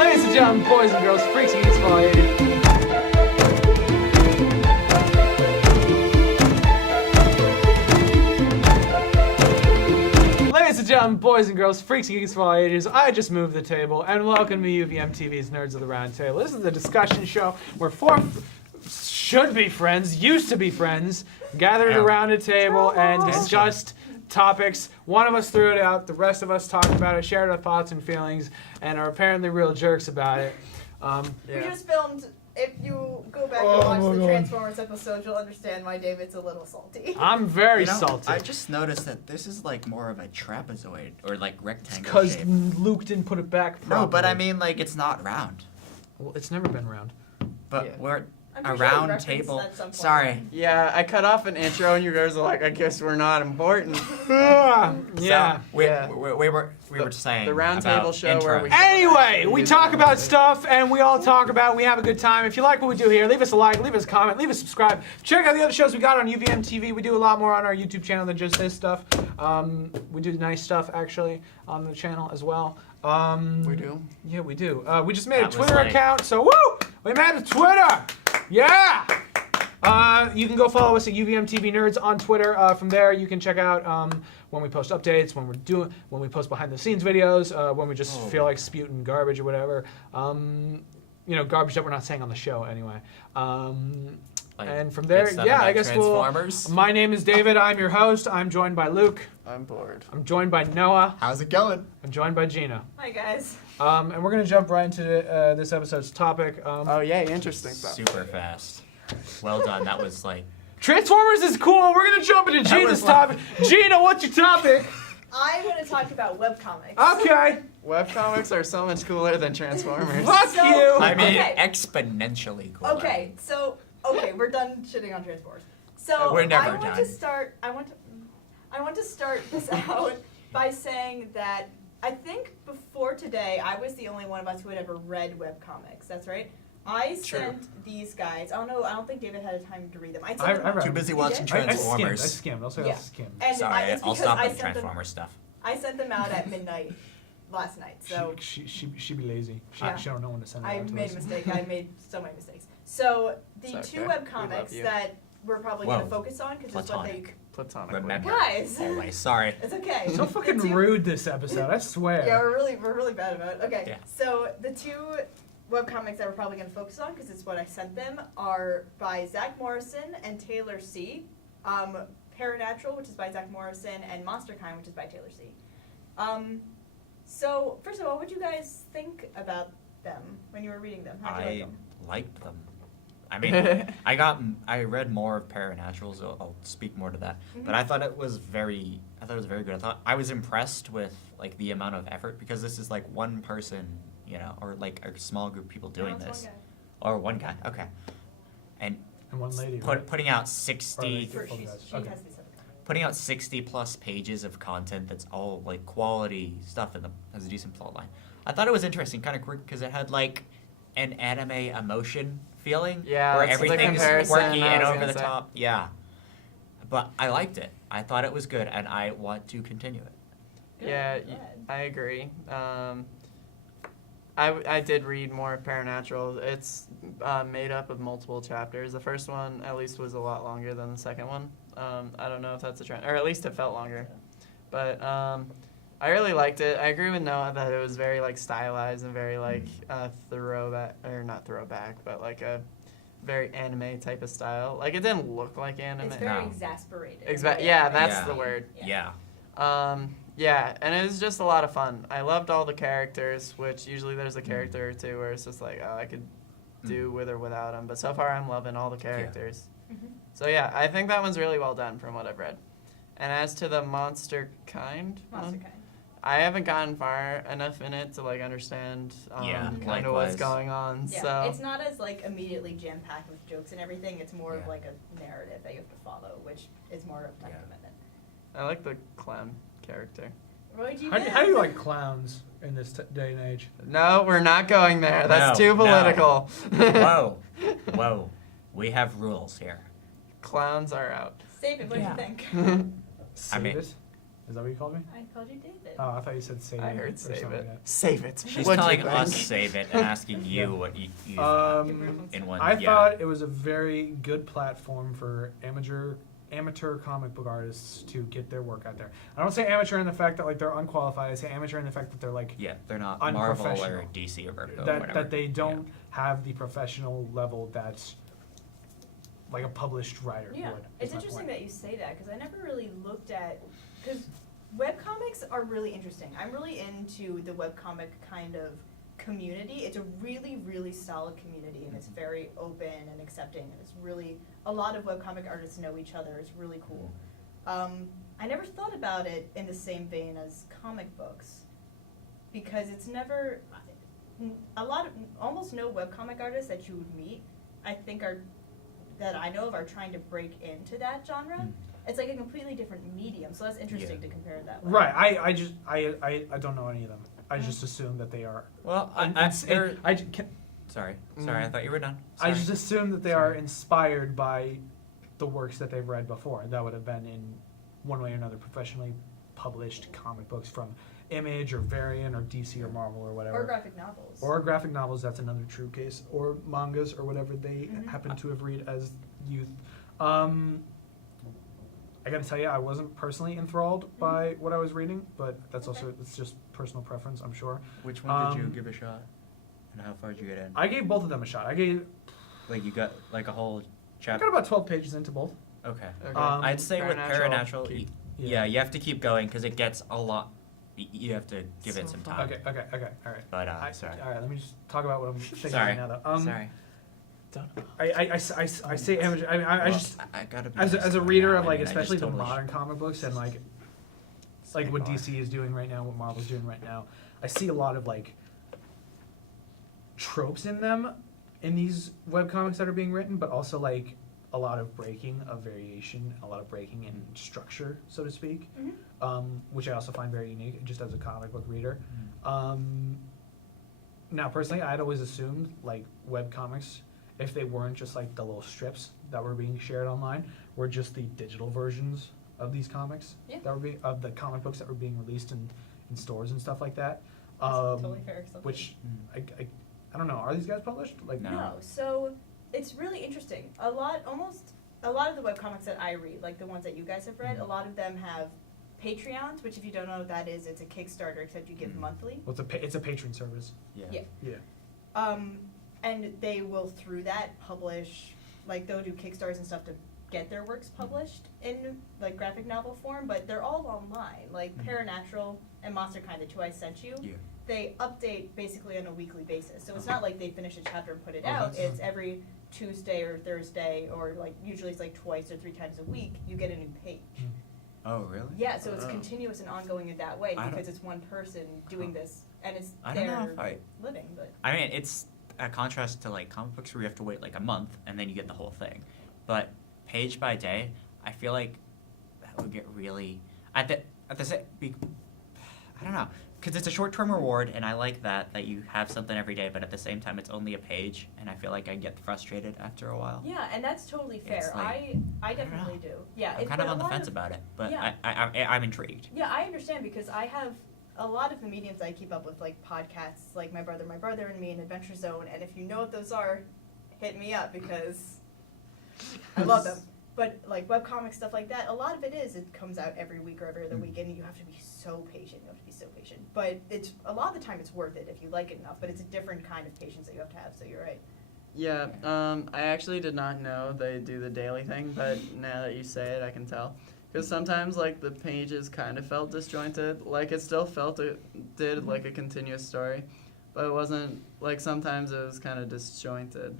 Ladies and gentlemen, boys and girls, freaks and geeks of all ages. Ladies and gentlemen, boys and girls, freaks and geeks of all ages, I just moved the table, and welcome to UVMTV's Nerds of the Round Table. This is the discussion show where four should-be friends, used to be friends, gathered around a table and discussed topics. One of us threw it out, the rest of us talked about it, shared our thoughts and feelings, and are apparently real jerks about it. We just filmed. If you go back and watch the Transformers episode, you'll understand why David's a little salty. I'm very salty. I just noticed that this is like more of a trapezoid or like rectangle Because shape. Luke didn't put it back properly. No, but I mean like it's not round. Well, it's never been round. But we're I'm a pretty sure we round referenced table. at some point. Sorry. Yeah, I cut off an intro and you guys are like, I guess we're not important. Yeah. So, we were saying the round about table show where intros. we- Anyway, we talk about stuff and we all talk about, we have a good time. If you like what we do here, leave us a like, leave us a comment, leave us a subscribe. Check out the other shows we got on UVMtv. We do a lot more on our YouTube channel than just this stuff. We do nice stuff actually on the channel as well. We do? Yeah, we do. We just made a That was Twitter like- account, so woo! We made a Twitter! Yeah! You can go follow us at UVMtv Nerds on Twitter. From there, you can check out when we post updates, when we post behind-the-scenes videos, when we just feel like spewing garbage or whatever. You know, garbage that we're not saying on the show anyway. And from there, yeah, I guess Transformers. My name is David. I'm your host. I'm joined by Luke. I'm bored. I'm joined by Noah. How's it going? I'm joined by Geena. Hi guys. And we're gonna jump right into this episode's topic. Oh, yay, interesting stuff. Super fast. Well done. That was like. Transformers is cool. We're gonna jump into Gina's topic. Gina, what's your topic? I'm going to talk about webcomics. Okay. Webcomics are so much cooler than Transformers. Fuck So- you. I mean, Okay. exponentially cooler. Okay, so we're done shitting on Transformers. So We're never I want to done. start. I want to start this out by saying that I think before today I was the only one of us who had ever read webcomics. That's right. I sent these guys. I don't think David had time to read them. I sent them. I read Too busy You watching did? I Transformers. skimmed. I'll say Yeah. I skimmed. And Sorry, it's I'll because stop I with sent them. Transformers stuff. I sent them out at midnight last night. So She be lazy. Yeah. She don't know when to send it I out to made us. a mistake. I made so many mistakes. So the It's two okay. We love webcomics you. that we're probably going Whoa. to focus on because it's what they. Platonic. Platonically. Remember. Guys. Always. Sorry. It's okay. So The fucking two- rude this episode. I swear. Yeah, we're really bad about it. Okay, Yeah. so the two webcomics that we're probably going to focus on, because it's what I sent them, are by Zach Morrison and Taylor C. Paranatural, which is by Zach Morrison, and Monsterkind, which is by Taylor C. So, first of all, what did you guys think about them when you were reading them? How did you like I them? liked them. I mean, I read more of Paranatural, so I'll speak more to that. But I thought it was very good. I was impressed with like the amount of effort because this is like one person, you know, or like a small group of people doing No, it's this, one or one guy. Okay, and And one lady. right? putting out Or 60, like- guy. She Okay. has these other putting out 60 plus pages of content that's all like quality stuff and has a decent plot line. I thought it was interesting, kind of quick because it had like an anime emotion feeling, Yeah, where that's the everything's comparison quirky I and was over gonna the say. top. Yeah, but I liked it. I thought it was good, and I want to continue it. Yeah, Go ahead. I agree. I did read more of Paranatural. It's made up of multiple chapters. The first one, at least, was a lot longer than the second one. I don't know if that's a trend, or at least it felt longer. But I really liked it. I agree with Noah that it was very like stylized and very like throwback, or not throwback, but like a very anime type of style. Like it didn't look like anime. It's very No. exasperated. Yeah, that's Yeah. the word. Yeah. Yeah, and it was just a lot of fun. I loved all the characters, which usually there's a character or two where it's just like, oh, I could do with or without them. But so far, I'm loving all the characters. Mhm. So yeah, I think that one's really well done from what I've read. And as to the Monster Kind one, Monsterkind. I haven't gotten far enough in it to like understand Yeah, kind of what's likewise. going on. Yeah, So it's not as like immediately jam packed with jokes and everything. It's more of Yeah. like a narrative that you have to follow, which is more of time Yeah. commitment. I like the clown character. Roy G. How do you like clowns in this day and age? No, we're not going there. That's No, too political. Whoa, whoa, we have rules here. Clowns are out. David, what do Yeah. you think? Save mean- it. Is that what you called me? I called you David. Oh, I thought you said save I it. heard or save something it. like Save it. She's What'd you telling us think? save it and asking you what you that. thought in one. I yeah. thought it was a very good platform for amateur comic book artists to get their work out there. I don't say amateur in the fact that like they're unqualified. I say amateur in the fact that they're like Yeah, they're not Marvel or unprofessional. DC or Vertigo. or that whatever. that they don't have the professional level that's like a published writer Yeah, would. it's is my interesting point. that you say that because I never really looked at because webcomics are really interesting. I'm really into the webcomic kind of community. It's a really, really solid community and it's very open and accepting. And it's really a lot of webcomic artists know each other. It's really cool. I never thought about it in the same vein as comic books because it's never almost no webcomic artists that you would meet I think are that I know of are trying to break into that genre. Mm. It's like a completely different medium, so that's interesting Yeah. to compare it that way. Right. I don't know any of them. I just assume that they are. Well, sorry, I thought you were done. I Sorry. just assume that they are inspired by the works that they've read before. That would have been in one way or another professionally published comic books from Image or Variant or DC or Marvel or whatever. Or graphic novels. Or graphic novels, that's another true case. Or mangas or whatever they Mhm. happen to have read as youth. I gotta tell you, I wasn't personally enthralled by what I was reading, but that's also, Okay. it's just personal preference, I'm sure. Which one did you Um, give a shot? And how far did you get in? I gave both of them a shot. I Like you got like a whole got chapter. about 12 pages into both. Okay. Okay. I'd say with Paranatural, keep- yeah, you have to keep going because it gets a lot. You have to give it So some fun. time. Okay, all right. But sorry. All right, let me just talk about what I'm thinking Sorry. right now, though. Sorry. I say Image. I Well, just I gotta be as nice a about reader that. of I like mean, I especially just the totally modern comic books and like what DC is doing right now, what Marvel's doing right now, I see a lot of like tropes in them in these webcomics that are being written, but also like a lot of breaking of variation, a lot of breaking in structure, so to speak, Mhm. which I also find very unique just as a comic book reader. Now, personally, I'd always assumed like webcomics, if they weren't just like the little strips that were being shared online, were just the digital versions of these comics Yeah. that were being of the comic books that were being released in stores and stuff like that. That's totally fair. Which I don't know. Are these guys published? Like No. No, so it's really interesting. A lot of the webcomics that I read, like the ones that you guys have read, Mhm. a lot of them have Patreons, which if you don't know what that is, it's a Kickstarter except you give Mhm. monthly. Well, it's a patron service. Yeah. Yeah. Yeah. And they will through that publish, like they'll do Kickstarters and stuff to get their works published in like graphic novel form, but they're all online. Like Mhm. Paranatural and Monster Kind, the two I sent you, Yeah. they update basically on a weekly basis. So it's not like they finish a chapter and put it Oh, out. that's- It's every Tuesday or Thursday, or like usually it's like twice or 3 times a week, you get a new page. Oh really? Yeah, so it's Oh. continuous and ongoing in that way I don't- because it's one person doing this and it's I don't know their if I. living, but I mean, it's a contrast to like comic books where you have to wait like a month and then you get the whole thing. But page by day, I feel like that would get really at the I don't know, because it's a short-term reward and I like that you have something every day, but at the same time it's only a page and I feel like I get frustrated after a while. yeah, and that's totally fair. It's like- I I don't definitely know. do. Yeah, I'm it's kind of but on a the lot fence of- about it, but Yeah. I'm intrigued. Yeah, I understand because I have a lot of the mediums I keep up with, like podcasts, like My Brother and Me and Adventure Zone, and if you know what those are, hit me up because I love them. But like webcomic stuff like that, a lot of it comes out every week or every other week, and you have to be so patient. But it's a lot of the time it's worth it if you like it enough. But it's a different kind of patience that you have to have. So you're right. Yeah, I actually did not know they do the daily thing, but now that you say it, I can tell. Because sometimes, like, the pages kind of felt disjointed. Like, it still did like a continuous story, but it wasn't, like, sometimes it was kind of disjointed,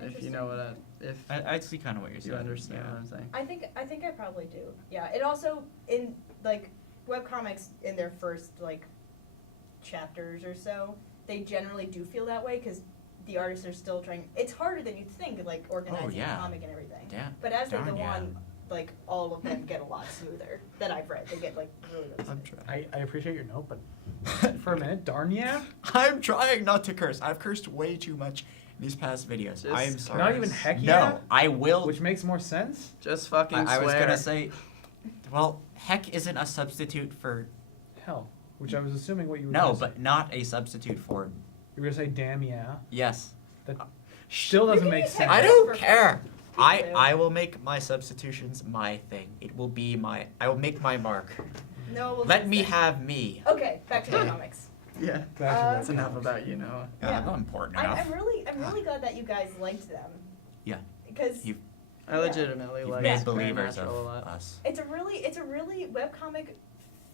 if you know what I see kind of what you're you saying. understand yeah. what I'm saying. I think I probably do. Yeah. It also in like webcomics in their first like chapters or so, they generally do feel that way because the artists are still trying. It's harder than you'd think, like organizing yeah. a comic and everything. Yeah. But as they Darn, go yeah. on, like all of them get a lot smoother that I've read. They get like really, really I'm smooth. trying. I appreciate your note, but for a minute, darn yeah. I'm trying not to curse. I've cursed way too much in these past videos. Just I am sorry. Not even heck No, yeah? I will. Which makes more sense. Just fucking I swear. was gonna say, Well, heck isn't a substitute for Hell, which I was assuming what you were no, gonna say. but not a substitute for You were gonna say damn yeah. yes. That still doesn't You make can sense. I Yes. don't care. Me I too. I will make my substitutions my thing. It will be my. I will make my mark. No, we'll Let fix me it. have me. Okay, back to Okay. comics. Yeah. Back to That's that. enough about you, Noah. Yeah. I'm not important I'm enough. really glad that you guys liked them. Yeah. Because You- I legitimately You've like made believers of Supernatural a lot. us. it's a really webcomic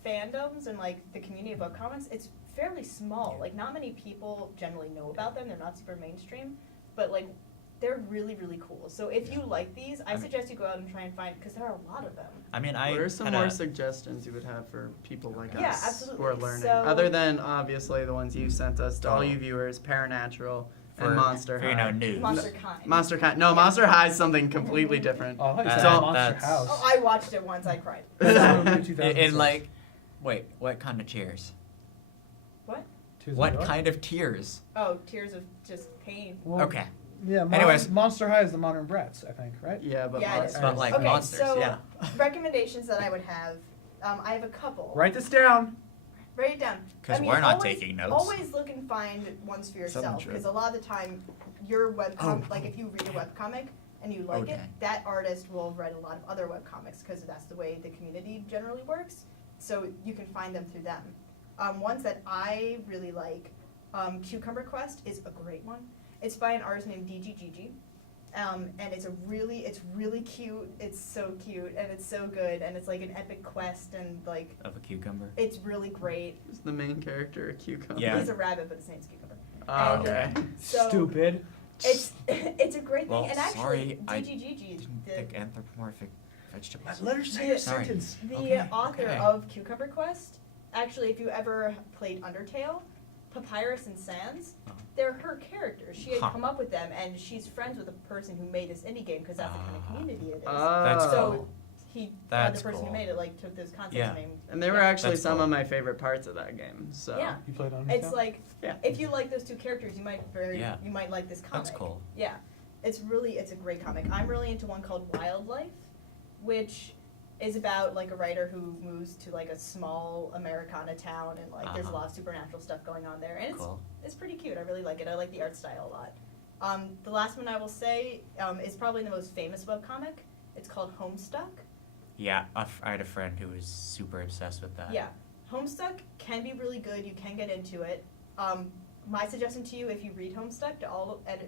fandoms and like the community of webcomics. It's fairly small. Like not many people generally know about them. They're not super mainstream, but like they're really cool. So if you like these, I I mean- suggest you go out and try and find because there are a lot of them. I mean, I What are some had more a- suggestions you would have for people like Yeah, us absolutely. who are learning? So- Other than obviously the ones you sent us to all Oh. you viewers, Paranatural for, and Monster for, High. news. Monster Kind. Monster Kind. No, Monster High is something completely different. Oh, I thought you Uh, said so- Monster that's- House. Oh, I watched it once. I cried. In like, wait, what kind of tears? What kind of tears? Oh, tears of just pain. Well, Okay, Yeah. Anyways. Monster High is the Modern Brats, I think, right? Yeah, but Yeah, it is. Monster. but like Okay, monsters, so- yeah. Recommendations that I would have. I have a couple. Write this down. Write it down. 'Cause I mean, we're not always- taking notes. Always look and find ones for yourself Something true. because a lot of the time, your webcomic, Oh. like if you read a webcomic and you like it, Okay. that artist will have read a lot of other webcomics because that's the way the community generally works. So you can find them through them. Ones that I really like, Cucumber Quest is a great one. It's by an artist named DGGG. And it's really cute. It's so cute and it's so good and it's like an epic quest and like Of a cucumber. it's really great. Is the main character a cucumber? Yeah. He's a rabbit, but his name's Cucumber. Oh, And, okay. So Stupid. it's it's a great thing, Well, and actually sorry, I DGGG, Didn't think anthropomorphic vegetables. Let her say Yeah. her Sorry. sentence. the Okay, author okay. of Cucumber Quest. Actually, if you ever played Undertale, Papyrus and Sans, Oh. they're her characters. She had Huh. come up with them, and she's friends with the person who made this indie game because that's the kind of Ah. community it is. That's Oh. So cool. he, That's the person cool. who made it, like took those concepts Yeah. and named. And they were yeah. actually That's some cool. of my favorite parts of that game. So Yeah. You played on It's like Yeah. if you like those two characters, you might Yeah. you might like this comic. That's cool. Yeah, it's a great comic. I'm really into one called Wildlife, which is about like a writer who moves to like a small Americana town and like there's a Uh-huh. lot of supernatural stuff going on there, and Cool. it's pretty cute. I really like it. I like the art style a lot. The last one I will say is probably the most famous webcomic. It's called Homestuck. Yeah, I had a friend who was super obsessed with that. Yeah, Homestuck can be really good. You can get into it. My suggestion to you, if you read Homestuck,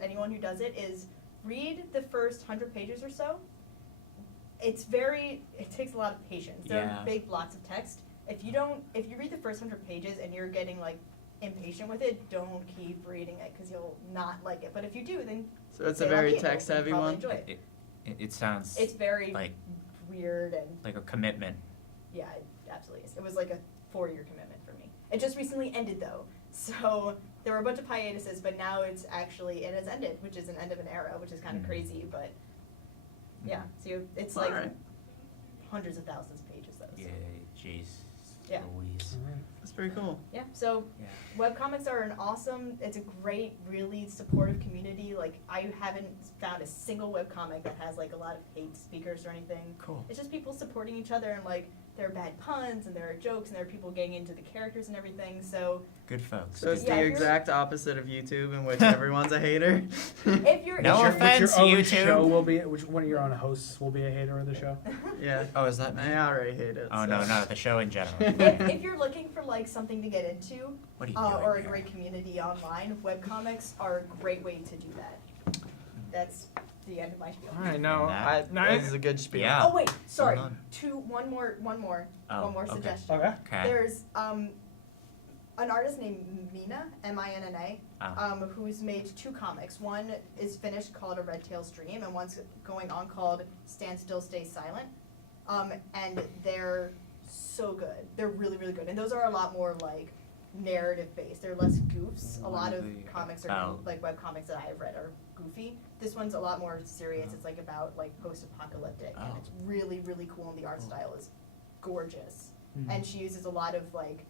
anyone who does it, is read the first 100 pages or so. It takes a lot of patience. There Yeah. are big blocks of text. If you read the first 100 pages and you're getting like impatient with it, don't keep reading it because you'll not like it. But if you do, then So it's say a it on very the email, text you'll heavy probably one. Enjoy it. It sounds It's very like weird and like a commitment. yeah, it absolutely is. It was like a 4-year commitment for me. It just recently ended though, so there were a bunch of hiatuses, but now it has ended, which is an end of an era, which is kind of Mhm. crazy, but yeah. So it's All like right. hundreds of thousands of pages though. So. Yay, jeez. Yeah. Louise. That's very cool. Yeah. So Yeah. webcomics are it's a great, really supportive community. Like I haven't found a single webcomic that has like a lot of hate speakers or anything. Cool. It's just people supporting each other and like there are bad puns and there are jokes and there are people getting into the characters and everything. So Good folks. So it's Yeah, the if you're- exact opposite of YouTube, in which everyone's a hater. if you're No if you're, offense, Which your own YouTube. show will be, which one of your own hosts will be a hater of the show? Yeah. Oh, is that me? I already hate it. Oh so. no, the show in general. if you're looking for like something to get into What are you doing or a here? great community online, webcomics are a great way to do that. That's the end of my spiel. All right, now, That- This is a good spiel. Yeah. Oh wait, sorry. Hold on. One more Oh, okay. suggestion. Okay. Okay. There's an artist named Mina, M-I-N-N-A, Oh. who's made 2 comics. One is finished called A Red Tail's Dream, and one's going on called Stand Still, Stay Silent. And they're so good. They're really, really good. And those are a lot more like narrative based. They're less goofs. A lot of Really? comics are Oh. like web comics that I have read are goofy. This one's a lot more serious. It's like about like post-apocalyptic, and Oh. it's really, really cool. And the art Cool. style is gorgeous. Mhm. And she uses a lot of like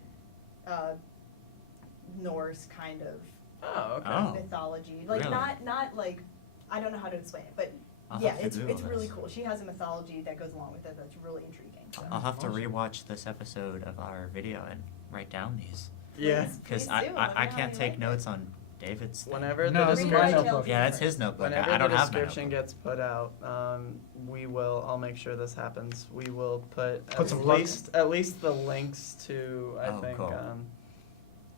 Norse kind of Oh, okay. Oh. mythology. Like Really? not like I don't know how to explain it, but I'll yeah, have to it's Google really this. cool. She has a mythology that goes along with it that's really intriguing. So. I'll have to Awesome. rewatch this episode of our video and write down these. Yeah. Please Because do. Let me know I how can't you take like notes it. on David's thing. Whenever No, the it's Read my my description, notebook. Yeah, that's his notebook. whenever I don't the have my description notebook. gets put out, I'll make sure this happens. We will put Put some plugs? at least the links to I Oh, think cool.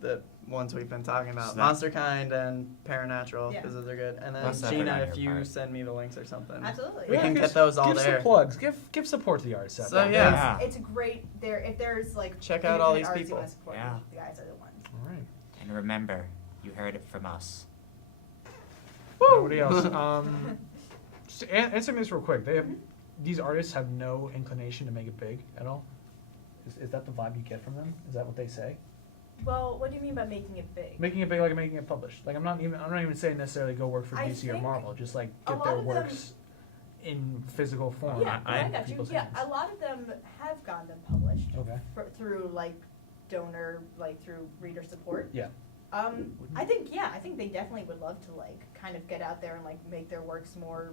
the ones we've been talking about, So that- Monster Kind and Paranatural, Yeah. because those are good. And then Plus effort Geena, on if your you part. send me the links or something, Absolutely. we yeah. can give get those all give there. some plugs. Give support to the artists out So, there. yeah. It's great. There, if there's like Check out all independent these artists you people. wanna support, Yeah. the guys are the ones. All right. And remember, you heard it from us. Nobody else. Just answer me this real quick. These artists have no inclination to make it big at all. Is that the vibe you get from them? Is that what they say? Well, what do you mean by making it big? Making it big, like making it published. Like I'm not even saying necessarily go work for I DC or think Marvel. Just like a get lot their of them- works in physical form. Yeah, I- I in got you. people's Yeah, hands. a lot of them have gotten them published Okay. through like donor, like through reader support. Yeah. I think they definitely would love to like kind of get out there and like make their works more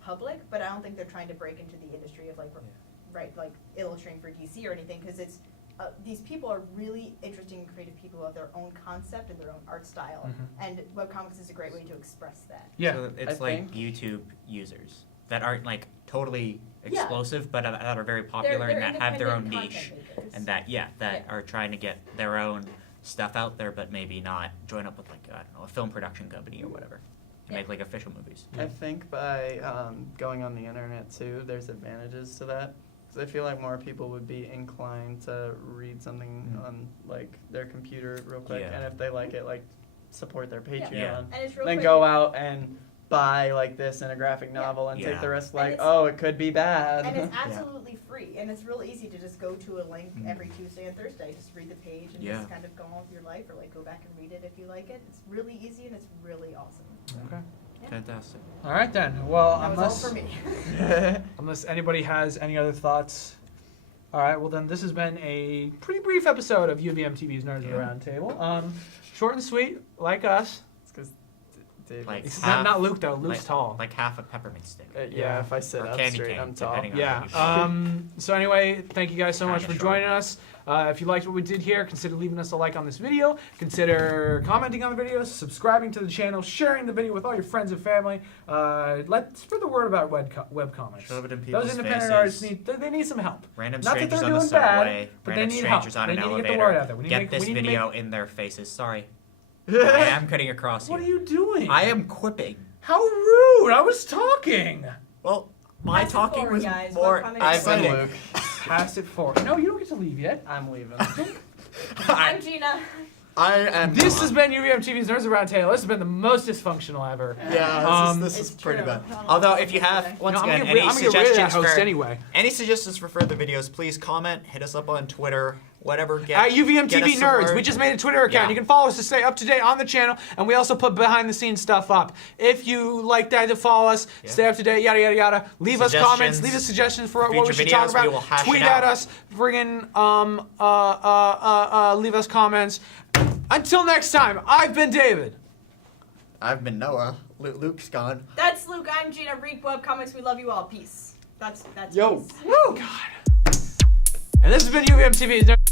public, but I don't think they're trying to break into the industry of like like illustrating for DC or anything, because it's these people are really interesting and creative people who have their own concept and their own art style, Mhm. and webcomics is a great way to express that. Yeah. So it's I like think- YouTube users that aren't like totally Yeah. explosive, but that are very popular They're and that have their own independent niche, content makers. and that Yeah. are trying to get their own stuff out there, but maybe not join up with like I don't know, a film production company or whatever to Yeah. make like official movies. I think by going on the internet too, there's advantages to that. Because I feel like more people would be inclined to read something Mm. on like their computer real quick, Yeah. and if they like it, like support their Patreon. Yeah. And it's real Then quick. go out and buy like this in a graphic Yeah. novel and Yeah. take the risk And like, it's- oh, it could be bad. And it's absolutely free, and it's real easy to just go to a link Mm. every Tuesday and Thursday, just read the page and Yeah. just kind of go on with your life, or like go back and read it if you like it. It's really easy and it's really awesome. Okay. Yeah. Fantastic. All right then. Well, That unless was all for me. unless anybody has any other thoughts. All right. Well, then this has been a pretty brief episode of UVMTV's Nerds at the Yeah. Round Table. Short and sweet, like us. It's because David. Like It's half- not Luke though. Luke's like, tall. like half a peppermint stick. yeah, Yeah. if I sit Or up candy straight, cane, I'm tall. depending on Yeah. what you choose. So anyway, thank you guys so much Kinda for short. joining us. If you liked what we did here, consider leaving us a like on this video. Consider commenting on the video, subscribing to the channel, sharing the video with all your friends and family. Let's spread the word about webcomics. Shove it in Those people's independent faces. artists they need some help. Random Not that strangers they're on the doing bad, subway, but they random need help. strangers on They an need to elevator. get the word out there. We need to Get make- this we need to video in their faces. Sorry. I am cutting across What are you. you doing? I am quipping. How rude! I was talking. Well, my Pass it talking forward, was guys. more Webcomics I've been exciting. Luke. Pass it forward. No, you don't get to leave yet. I'm leaving. I'm Geena. I am. This has been UVMTV's Nerds Around Table. This has been the most dysfunctional ever. Yeah, Um, this It's is pretty true. bad. I don't know Although, what's if you happening have, today. once No, again, I'm any gonna get rid of that suggestions host for anyway. any suggestions for further videos, please comment, hit us up on Twitter, whatever. Get At UVMTV get us some Nerds. word. We just made a Twitter account. Yeah. You can follow us to stay up to date on the channel, and we also put behind the scenes stuff up. If you like that, to follow us, Yeah. stay up to date, yada yada yada. Leave us comments, Suggestions. leave us suggestions for what we Future should talk videos, we will about. hash Tweet it at out. us, friggin' leave us comments. Until next time, I've been David. I've been Noah. Luke's gone. That's Luke. I'm Geena. Read Webcomics. We love you all. Peace. That's Yo. peace. Woo! God. And this has been UVMTV's Nerds.